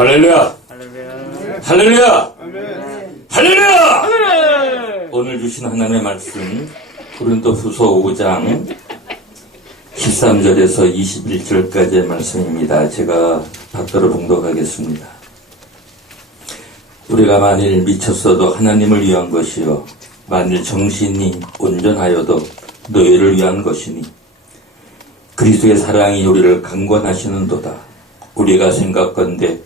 할렐루야! 할렐루야. 할렐루야! 아멘. 할렐루야! 할렐루야. 오늘 주신 하나님의 말씀 고린도후서 5장 13절에서 21절까지의 말씀입니다. 제가 받들어 봉독하겠습니다. 우리가 만일 미쳤어도 하나님을 위한 것이요 만일 정신이 온전하여도 너희를 위한 것이니 그리스도의 사랑이 우리를 강권하시는도다. 우리가 생각건대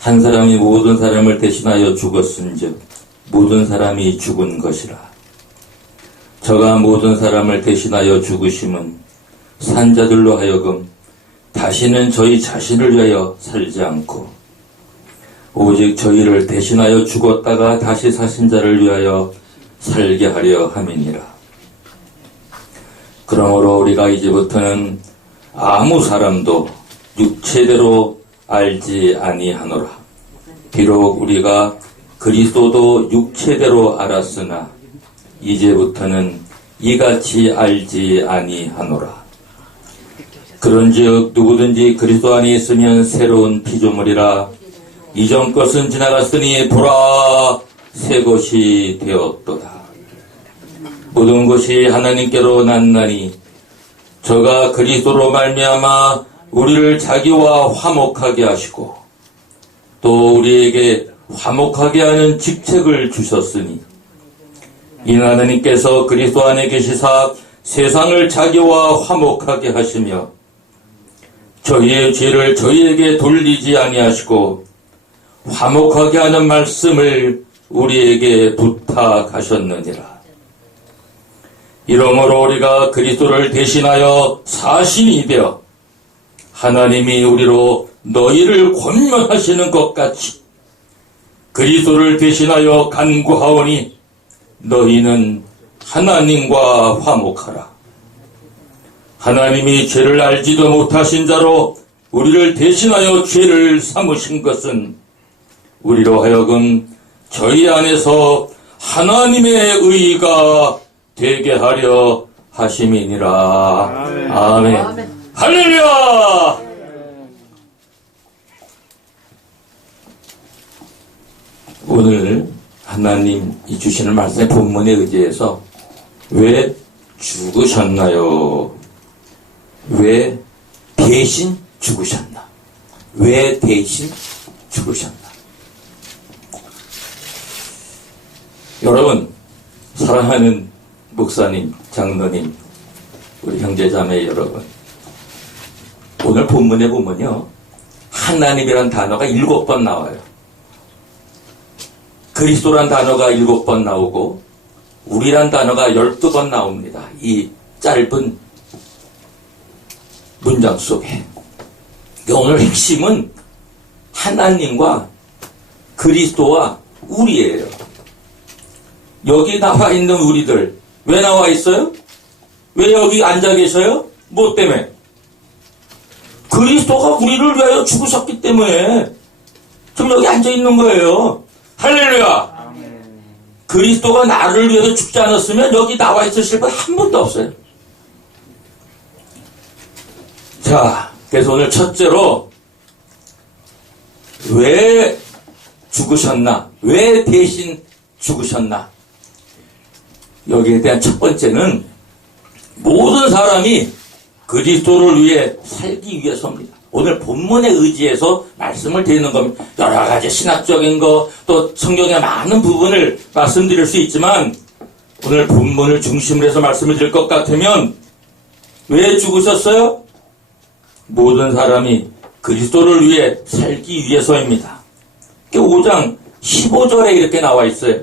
한 사람이 모든 사람을 대신하여 죽었은즉 모든 사람이 죽은 것이라. 저가 모든 사람을 대신하여 죽으심은 산자들로 하여금 다시는 저희 자신을 위하여 살지 않고 오직 저희를 대신하여 죽었다가 다시 사신 자를 위하여 살게 하려 함이니라. 그러므로 우리가 이제부터는 아무 사람도 육체대로 알지 아니하노라. 비록 우리가 그리스도도 육체대로 알았으나 이제부터는 이같이 알지 아니하노라. 그런즉 누구든지 그리스도 안에 있으면 새로운 피조물이라. 이전 것은 지나갔으니 보라 새 것이 되었도다. 모든 것이 하나님께로 났나니 저가 그리스도로 말미암아 우리를 자기와 화목하게 하시고 또 우리에게 화목하게 하는 직책을 주셨으니 이는 하나님께서 그리스도 안에 계시사 세상을 자기와 화목하게 하시며 저희의 죄를 저희에게 돌리지 아니하시고 화목하게 하는 말씀을 우리에게 부탁하셨느니라. 이러므로 우리가 그리스도를 대신하여 사신이 되어 하나님이 우리로 너희를 권면하시는 것 같이 그리스도를 대신하여 간구하오니 너희는 하나님과 화목하라. 하나님이 죄를 알지도 못하신 자로 우리를 대신하여 죄를 삼으신 것은 우리로 하여금 저희 안에서 하나님의 의가 되게 하려 하심이니라. 아멘. 아멘. 아멘. 할렐루야! 오늘 하나님이 주시는 말씀의 본문에 의지해서 왜 죽으셨나요? 왜 대신 죽으셨나? 왜 대신 죽으셨나? 여러분, 사랑하는 목사님, 장로님, 우리 형제자매 여러분, 오늘 본문에 보면요, 하나님이란 단어가 7번 나와요. 그리스도란 단어가 7번 나오고 우리란 단어가 12번 나옵니다. 이 짧은 문장 속에. 오늘 핵심은 하나님과 그리스도와 우리예요. 여기 나와 있는 우리들 왜 나와 있어요? 왜 여기 앉아 계셔요? 뭐 때문에? 그리스도가 우리를 위하여 죽으셨기 때문에 지금 여기 앉아 있는 거예요. 할렐루야! 아멘. 그리스도가 나를 위해서 죽지 않았으면 여기 나와 있으실 분 한 분도 없어요. 자, 그래서 오늘 첫째로 왜 죽으셨나? 왜 대신 죽으셨나? 여기에 대한 첫 번째는 모든 사람이 그리스도를 위해 살기 위해서입니다. 오늘 본문에 의지해서 말씀을 드리는 겁니다. 여러 가지 신학적인 거, 또 성경의 많은 부분을 말씀드릴 수 있지만 오늘 본문을 중심으로 해서 말씀을 드릴 것 같으면 왜 죽으셨어요? 모든 사람이 그리스도를 위해 살기 위해서입니다. 5장 15절에 이렇게 나와 있어요.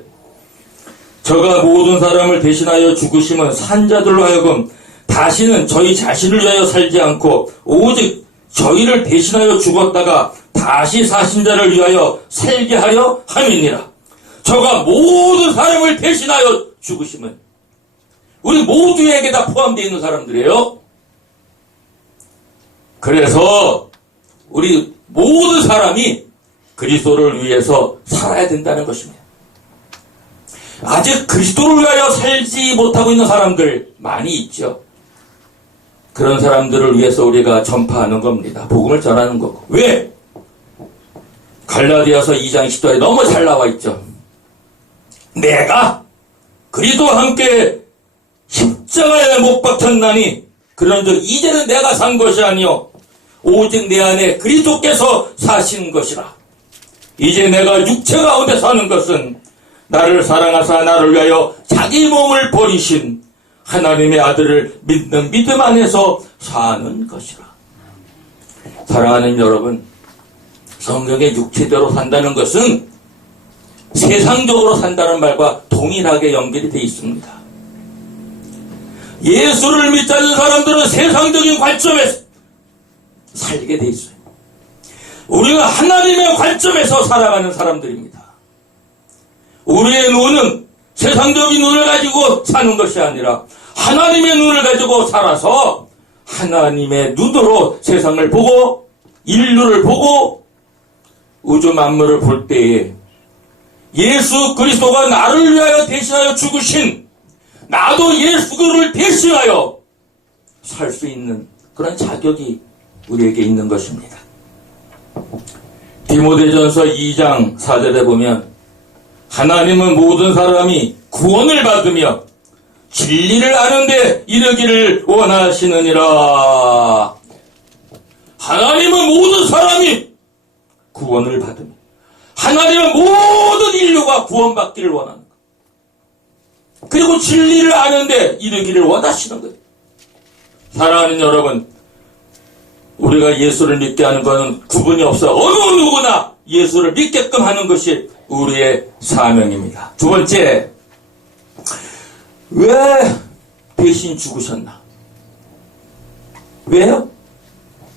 저가 모든 사람을 대신하여 죽으심은 산자들로 하여금 다시는 저희 자신을 위하여 살지 않고 오직 저희를 대신하여 죽었다가 다시 사신 자를 위하여 살게 하려 함이니라. 저가 모든 사람을 대신하여 죽으심은 우리 모두에게 다 포함되어 있는 사람들이에요. 그래서 우리 모든 사람이 그리스도를 위해서 살아야 된다는 것입니다. 아직 그리스도를 위하여 살지 못하고 있는 사람들 많이 있죠. 그런 사람들을 위해서 우리가 전파하는 겁니다. 복음을 전하는 거고. 왜? 갈라디아서 2장 10절에 너무 잘 나와 있죠. 내가 그리스도와 함께 십자가에 못 박혔나니 그런즉 이제는 내가 산 것이 아니요 오직 내 안에 그리스도께서 사신 것이라. 이제 내가 육체 가운데 사는 것은 나를 사랑하사 나를 위하여 자기 몸을 버리신 하나님의 아들을 믿는 믿음 안에서 사는 것이라. 사랑하는 여러분, 성경의 육체대로 산다는 것은 세상적으로 산다는 말과 동일하게 연결이 되어 있습니다. 예수를 믿지 않는 사람들은 세상적인 관점에서 살게 되어 있어요. 우리는 하나님의 관점에서 살아가는 사람들입니다. 우리의 눈은 세상적인 눈을 가지고 사는 것이 아니라 하나님의 눈을 가지고 살아서 하나님의 눈으로 세상을 보고 인류를 보고 우주 만물을 볼 때에 예수 그리스도가 나를 위하여 대신하여 죽으신 나도 예수를 대신하여 살 수 있는 그런 자격이 우리에게 있는 것입니다. 디모데전서 2장 4절에 보면 하나님은 모든 사람이 구원을 받으며 진리를 아는데 이르기를 원하시느니라. 하나님은 모든 사람이 구원을 받으며 하나님은 모든 인류가 구원받기를 원하는 것. 그리고 진리를 아는데 이르기를 원하시는 거예요. 사랑하는 여러분, 우리가 예수를 믿게 하는 것은 구분이 없어 어느 누구나 예수를 믿게끔 하는 것이 우리의 사명입니다. 두 번째, 왜 대신 죽으셨나? 왜요?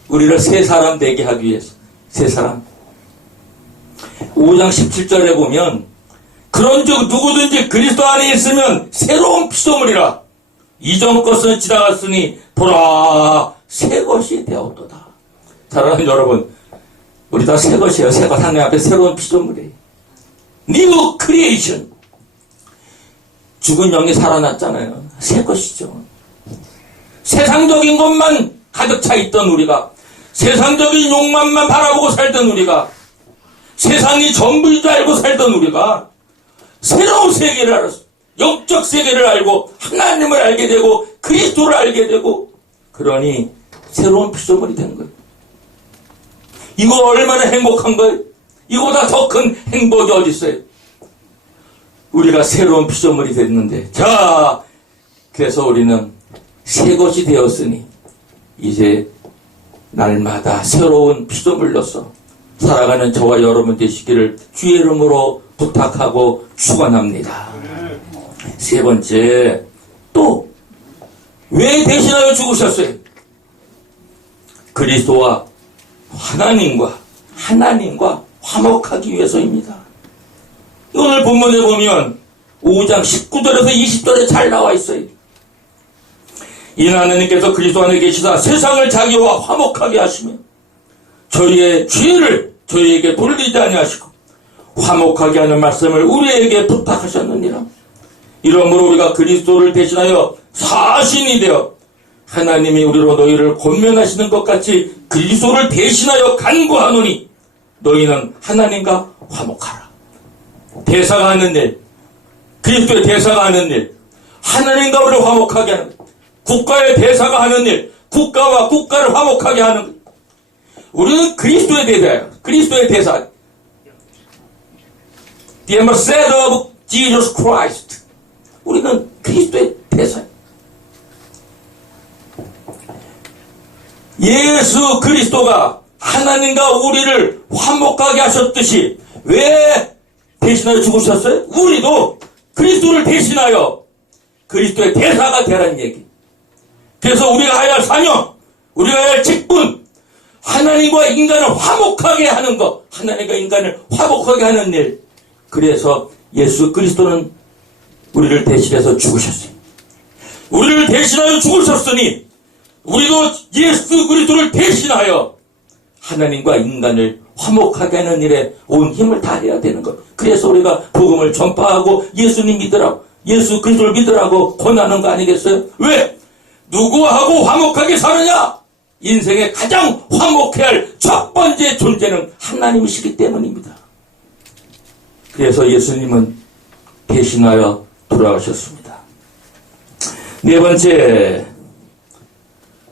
우리를 새 사람 되게 하기 위해서. 새 사람. 5장 17절에 보면 그런즉 누구든지 그리스도 안에 있으면 새로운 피조물이라. 이전 것은 지나갔으니 보라 새 것이 되었도다. 사랑하는 여러분, 우리 다 새 것이에요. 새 것. 하나님 앞에 새로운 피조물이에요. New creation. 죽은 영이 살아났잖아요. 새 것이죠. 세상적인 것만 가득 차 있던 우리가, 세상적인 욕망만 바라보고 살던 우리가, 세상이 전부인 줄 알고 살던 우리가 새로운 세계를 알았어. 영적 세계를 알고 하나님을 알게 되고 그리스도를 알게 되고, 그러니 새로운 피조물이 된 거예요. 이거 얼마나 행복한 거예요? 이거보다 더 큰 행복이 어디 있어요? 우리가 새로운 피조물이 됐는데, 자, 그래서 우리는 새 것이 되었으니 이제 날마다 새로운 피조물로서 살아가는 저와 여러분 되시기를 주의 이름으로 부탁하고 축원합니다. 세 번째, 또 왜 대신하여 죽으셨어요? 그리스도와 하나님과 화목하기 위해서입니다. 오늘 본문에 보면 5장 19절에서 20절에 잘 나와 있어요. 이는 하나님께서 그리스도 안에 계시다 세상을 자기와 화목하게 하시며 저희의 죄를 저희에게 돌리지 아니하시고 화목하게 하는 말씀을 우리에게 부탁하셨느니라. 이러므로 우리가 그리스도를 대신하여 사신이 되어 하나님이 우리로 너희를 권면하시는 것 같이 그리스도를 대신하여 간구하노니 너희는 하나님과 화목하라. 대사가 하는 일, 그리스도의 대사가 하는 일, 하나님과 우리를 화목하게 하는 일, 국가의 대사가 하는 일, 국가와 국가를 화목하게 하는 일. 우리는 그리스도의 대사예요. 그리스도의 대사. The ambassador of Jesus Christ. 우리는 그리스도의 대사예요. 예수 그리스도가 하나님과 우리를 화목하게 하셨듯이 왜 대신하여 죽으셨어요? 우리도 그리스도를 대신하여 그리스도의 대사가 되라는 얘기. 그래서 우리가 해야 할 사명, 우리가 해야 할 직분, 하나님과 인간을 화목하게 하는 것, 하나님과 인간을 화목하게 하는 일. 그래서 예수 그리스도는 우리를 대신해서 죽으셨어요. 우리를 대신하여 죽으셨으니 우리도 예수 그리스도를 대신하여 하나님과 인간을 화목하게 하는 일에 온 힘을 다해야 되는 것. 그래서 우리가 복음을 전파하고 예수님 믿으라고, 예수 그리스도를 믿으라고 권하는 거 아니겠어요? 왜? 누구하고 화목하게 사느냐? 인생에 가장 화목해야 할 첫 번째 존재는 하나님이시기 때문입니다. 그래서 예수님은 대신하여 돌아가셨습니다. 네 번째,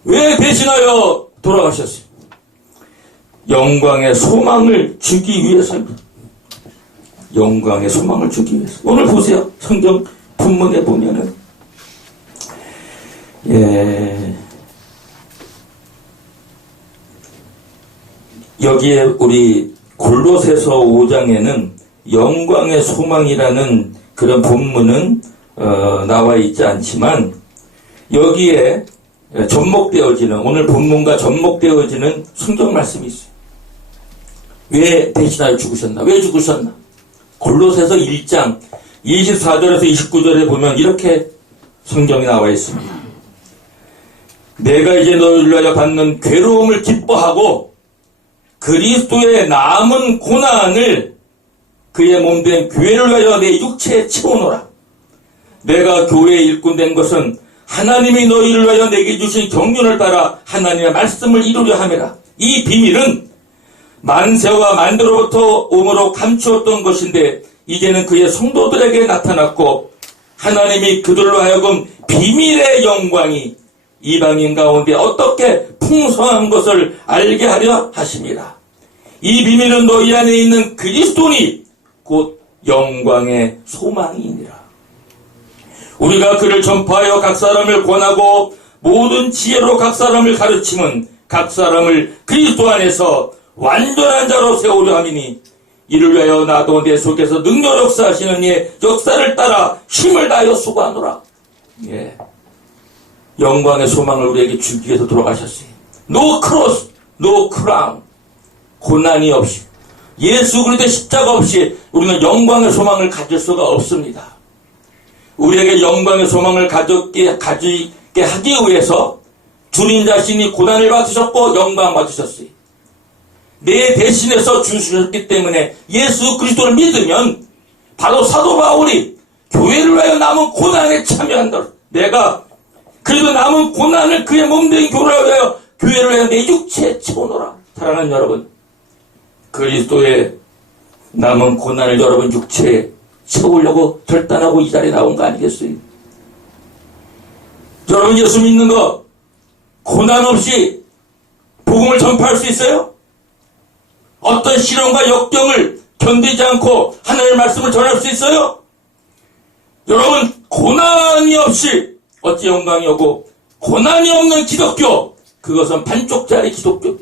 왜 대신하여 돌아가셨어요? 영광의 소망을 주기 위해서입니다. 영광의 소망을 주기 위해서. 오늘 보세요. 성경 본문에 보면은 여기에 우리 골로새서 5장에는 영광의 소망이라는 그런 본문은 나와 있지 않지만 여기에 접목되어지는, 오늘 본문과 접목되어지는 성경 말씀이 있어요. 왜 대신하여 죽으셨나? 왜 죽으셨나? 골로새서 1장 24절에서 29절에 보면 이렇게 성경이 나와 있습니다. 내가 이제 너희를 위하여 받는 괴로움을 기뻐하고 그리스도의 남은 고난을 그의 몸된 교회를 위하여 내 육체에 채우노라. 내가 교회의 일꾼 된 것은 하나님이 너희를 위하여 내게 주신 경륜을 따라 하나님의 말씀을 이루려 함이라. 이 비밀은 만세와 만대로부터 오므로 감추었던 것인데 이제는 그의 성도들에게 나타났고 하나님이 그들로 하여금 비밀의 영광이 이방인 가운데 어떻게 풍성한 것을 알게 하려 하십니다. 이 비밀은 너희 안에 있는 그리스도니 곧 영광의 소망이니라. 우리가 그를 전파하여 각 사람을 권하고 모든 지혜로 각 사람을 가르치면 각 사람을 그리스도 안에서 완전한 자로 세우려 함이니 이를 위하여 나도 내 속에서 능력 역사하시는 이의 역사를 따라 힘을 다하여 수고하노라. 예. 영광의 소망을 우리에게 주기 위해서 돌아가셨어요. No cross, no crown. 고난이 없이, 예수 그리스도의 십자가 없이 우리는 영광의 소망을 가질 수가 없습니다. 우리에게 영광의 소망을 가지게 하기 위해서 주님 자신이 고난을 받으셨고 영광 받으셨어요. 내 대신해서 주셨기 때문에 예수 그리스도를 믿으면 바로 사도 바울이 교회를 위하여 남은 고난에 참여한다. 내가 그래도 남은 고난을 그의 몸된 교회를 위하여 내 육체에 채우노라. 사랑하는 여러분, 그리스도의 남은 고난을 여러분 육체에 채우려고 결단하고 이 자리에 나온 거 아니겠어요? 여러분 예수 믿는 거 고난 없이 복음을 전파할 수 있어요? 어떤 시련과 역경을 견디지 않고 하나님의 말씀을 전할 수 있어요? 여러분 고난이 없이 어찌 영광이 오고, 고난이 없는 기독교, 그것은 반쪽짜리 기독교.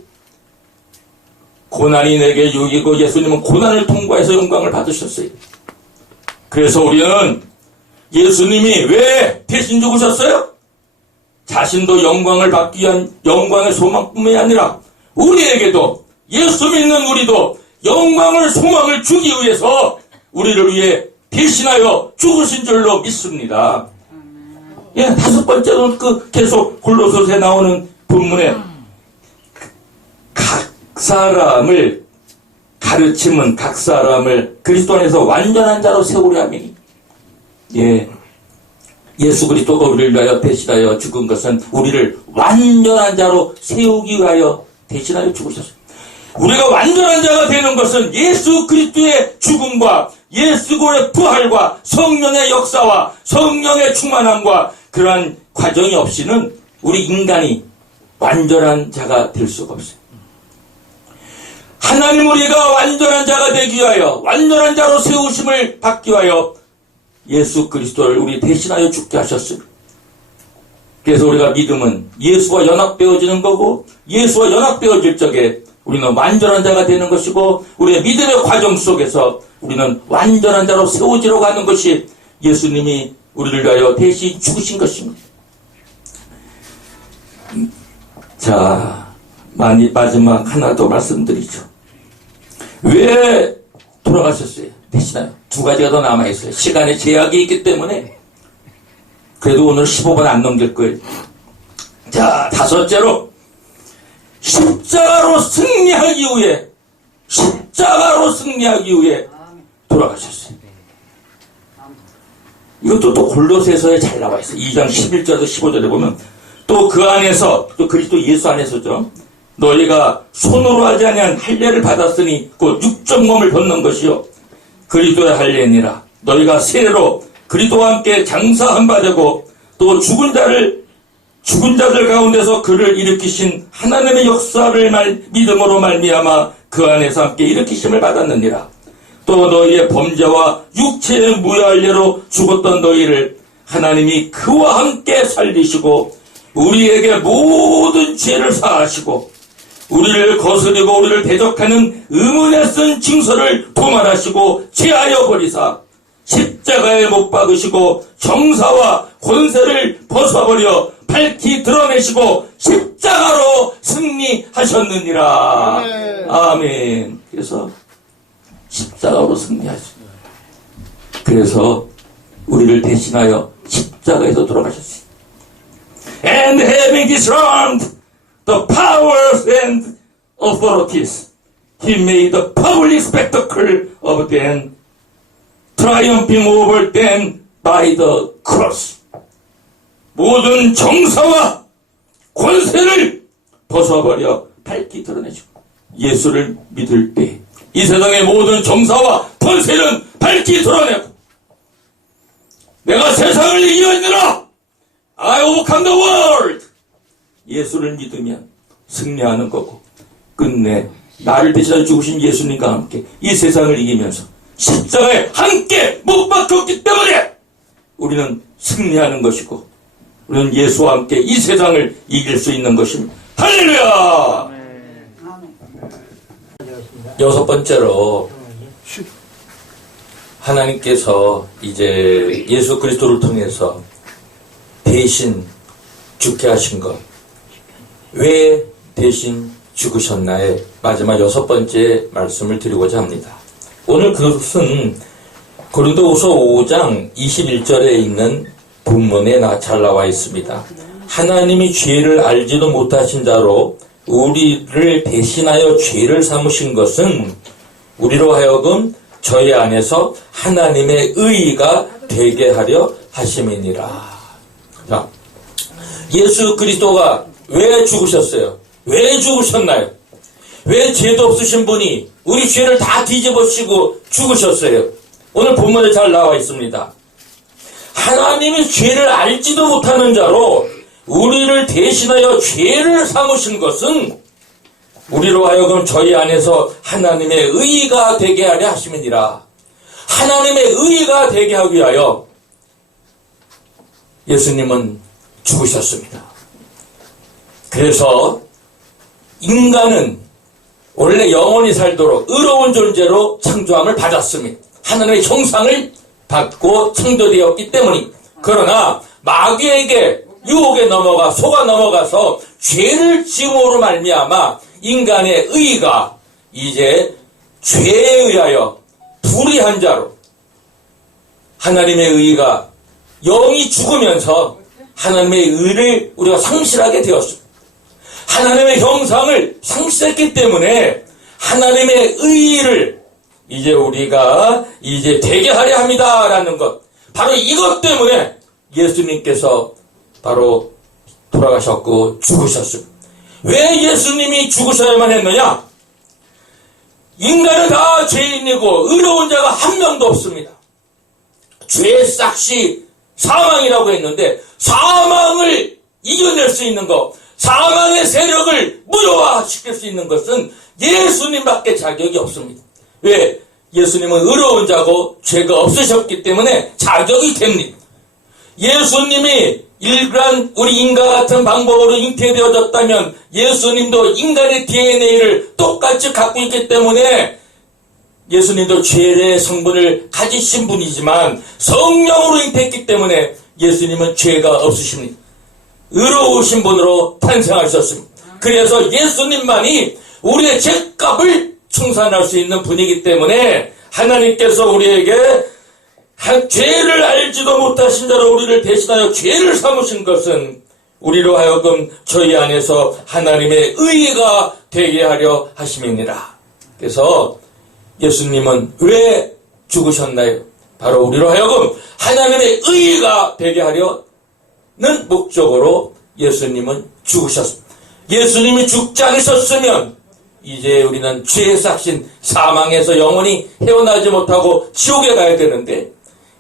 고난이 내게 유익이고 예수님은 고난을 통과해서 영광을 받으셨어요. 그래서 우리는 예수님이 왜 대신 죽으셨어요? 자신도 영광을 받기 위한 영광의 소망뿐만이 아니라 우리에게도, 예수 믿는 우리도 영광을 소망을 주기 위해서 우리를 위해 대신하여 죽으신 줄로 믿습니다. 예, 다섯 번째로 계속 골로새서에 나오는 본문에 각 사람을 가르침은 각 사람을 그리스도 안에서 완전한 자로 세우려 함이니. 예, 예수 그리스도가 우리를 위하여 대신하여 죽은 것은 우리를 완전한 자로 세우기 위하여 대신하여 죽으셨습니다. 우리가 완전한 자가 되는 것은 예수 그리스도의 죽음과 예수의 부활과 성령의 역사와 성령의 충만함과 그러한 과정이 없이는 우리 인간이 완전한 자가 될 수가 없어요. 하나님 우리가 완전한 자가 되기 위하여, 완전한 자로 세우심을 받기 위하여 예수 그리스도를 우리 대신하여 죽게 하셨어요. 그래서 우리가 믿음은 예수와 연합되어지는 거고, 예수와 연합되어질 적에 우리는 완전한 자가 되는 것이고, 우리의 믿음의 과정 속에서 우리는 완전한 자로 세워지러 가는 것이 예수님이 우리를 위하여 대신 죽으신 것입니다. 자, 마지막 하나 더 말씀드리죠. 왜 돌아가셨어요? 대신하여. 두 가지가 더 남아있어요. 시간에 제약이 있기 때문에. 그래도 오늘 15분 안 넘길 거예요. 자, 다섯째로 십자가로 승리하기 위해 돌아가셨어요. 이것도 또 골로새서에 잘 나와 있어요. 2장 11절에서 15절에 보면 또 그 안에서, 또 그리스도 예수 안에서죠. 너희가 손으로 하지 아니한 할례를 받았으니 곧 육적 몸을 벗는 것이요 그리스도의 할례니라. 너희가 세례로 그리스도와 함께 장사한 바 되고 또 죽은 자들 가운데서 그를 일으키신 하나님의 역사를 믿음으로 말미암아 그 안에서 함께 일으키심을 받았느니라. 또 너희의 범죄와 육체의 무할례로 죽었던 너희를 하나님이 그와 함께 살리시고 우리에게 모든 죄를 사하시고 우리를 거스리고 우리를 대적하는 의문에 쓴 징설을 도말하시고 제하여 버리사 십자가에 못 박으시고 정사와 권세를 벗어버려 밝히 드러내시고 십자가로 승리하셨느니라. 아멘. 아멘. 그래서 십자가로 승리하셨습니다. 그래서 우리를 대신하여 십자가에서 돌아가셨습니다. And having disarmed the powers and authorities, he made a public spectacle of them, triumphing over them by the cross. 모든 정사와 권세를 벗어버려 밝히 드러내시고 예수를 믿을 때 이 세상의 모든 정사와 권세는 밝히 드러내고 내가 세상을 이기었느라 I overcome the world. 예수를 믿으면 승리하는 거고 끝내 나를 대신하여 죽으신 예수님과 함께 이 세상을 이기면서 십자가에 함께 못 박혔기 때문에 우리는 승리하는 것이고 우리는 예수와 함께 이 세상을 이길 수 있는 것입니다. 할렐루야! 여섯 번째로 하나님께서 이제 예수 그리스도를 통해서 대신 죽게 하신 것. 왜 대신 죽으셨나에 마지막 여섯 번째 말씀을 드리고자 합니다. 오늘 그것은 고린도후서 5장 21절에 있는 본문에 잘 나와 있습니다. 하나님이 죄를 알지도 못하신 자로 우리를 대신하여 죄를 삼으신 것은 우리로 하여금 저희 안에서 하나님의 의의가 되게 하려 하심이니라. 자, 예수 그리스도가 왜 죽으셨어요? 왜 죽으셨나요? 왜 죄도 없으신 분이 우리 죄를 다 뒤집어쓰고 죽으셨어요? 오늘 본문에 잘 나와 있습니다. 하나님이 죄를 알지도 못하는 자로 우리를 대신하여 죄를 삼으신 것은 우리로 하여금 저희 안에서 하나님의 의의가 되게 하려 하심이니라. 하나님의 의의가 되게 하기 위하여 예수님은 죽으셨습니다. 그래서 인간은 원래 영원히 살도록 의로운 존재로 창조함을 받았습니다. 하나님의 형상을 받고 창조되었기 때문입니다. 그러나 마귀에게 유혹에 넘어가 속아 넘어가서 죄를 지음으로 말미암아 인간의 의가 이제 죄에 의하여 불의한 자로 하나님의 의가 영이 죽으면서 하나님의 의를 우리가 상실하게 되었습니다. 하나님의 형상을 상실했기 때문에 하나님의 의를 이제 우리가 이제 되게 하려 합니다라는 것. 바로 이것 때문에 예수님께서 바로 돌아가셨고 죽으셨습니다. 왜 예수님이 죽으셔야만 했느냐? 인간은 다 죄인이고 의로운 자가 한 명도 없습니다. 죄의 싹시 사망이라고 했는데 사망을 이겨낼 수 있는 것, 사망의 세력을 무효화시킬 수 있는 것은 예수님밖에 자격이 없습니다. 왜? 예수님은 의로운 자고 죄가 없으셨기 때문에 자격이 됩니다. 예수님이 일반 우리 인간 같은 방법으로 잉태되어졌다면 예수님도 인간의 DNA를 똑같이 갖고 있기 때문에 예수님도 죄의 성분을 가지신 분이지만 성령으로 잉태했기 때문에 예수님은 죄가 없으십니다. 의로우신 분으로 탄생하셨습니다. 그래서 예수님만이 우리의 죄값을 청산할 수 있는 분이기 때문에 하나님께서 우리에게 죄를 알지도 못하신 자로 우리를 대신하여 죄를 삼으신 것은 우리로 하여금 저희 안에서 하나님의 의의가 되게 하려 하심이니라. 그래서 예수님은 왜 죽으셨나요? 바로 우리로 하여금 하나님의 의의가 되게 하려는 목적으로 예수님은 죽으셨습니다. 예수님이 죽지 않으셨으면 이제 우리는 죄의 삭신 사망에서 영원히 헤어나지 못하고 지옥에 가야 되는데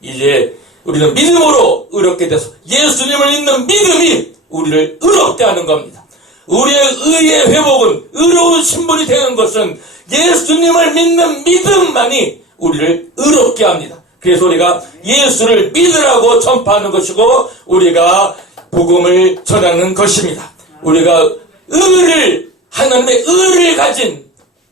이제 우리는 믿음으로 의롭게 돼서 예수님을 믿는 믿음이 우리를 의롭게 하는 겁니다. 우리의 의의 회복은 의로운 신분이 되는 것은 예수님을 믿는 믿음만이 우리를 의롭게 합니다. 그래서 우리가 예수를 믿으라고 전파하는 것이고 우리가 복음을 전하는 것입니다. 우리가 하나님의 의를 가진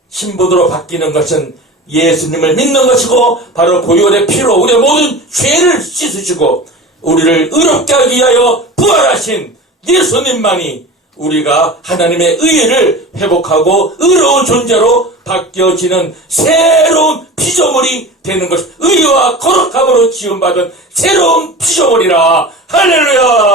신분으로 바뀌는 것은 예수님을 믿는 것이고 바로 고혈의 피로 우리의 모든 죄를 씻으시고 우리를 의롭게 하기 위하여 부활하신 예수님만이 우리가 하나님의 의를 회복하고 의로운 존재로 바뀌어지는 새로운 피조물이 되는 것, 의와 거룩함으로 지음받은 새로운 피조물이라. 할렐루야.